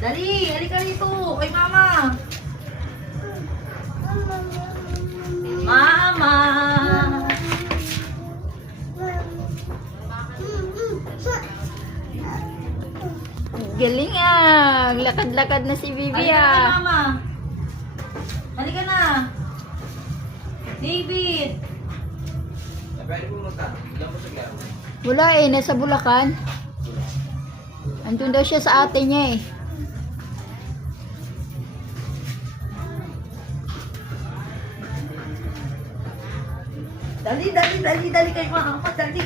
Dali, halika rito. Kay mama. Mama. Galing ah. Lakad-lakad na si Bibi Halika na kay ah. mama. Halika na. David. Wala eh, nasa Bulacan. Andun daw siya sa ate niya eh. Dali kay mama. Dali.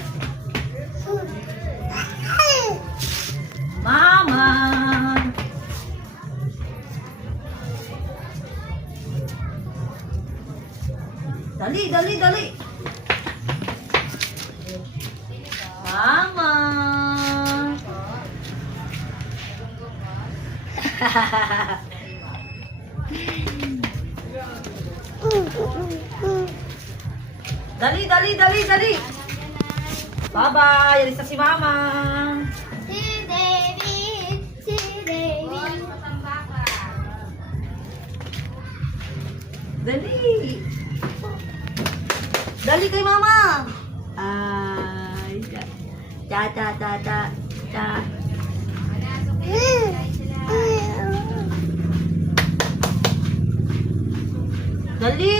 Mama. Dali. Mama. Dali. Bye-bye. Alis na si mama. Si David. Dali kay mama. Ay. Ta. Dali.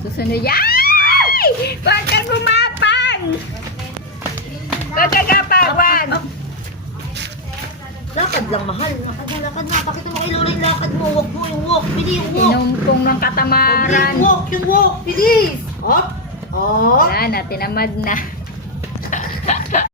Susunod yan. Ay! Huwag kang gumapang! Huwag kang gapawag! Lakad lang, mahal. Lakad na. Pakita mo kay Lola yung lakad mo. Huwag mo yung walk. Bili yung walk. Inumpong ng Bili katamaran. yung walk. Bilis. Hop. Wala na, tinamad na.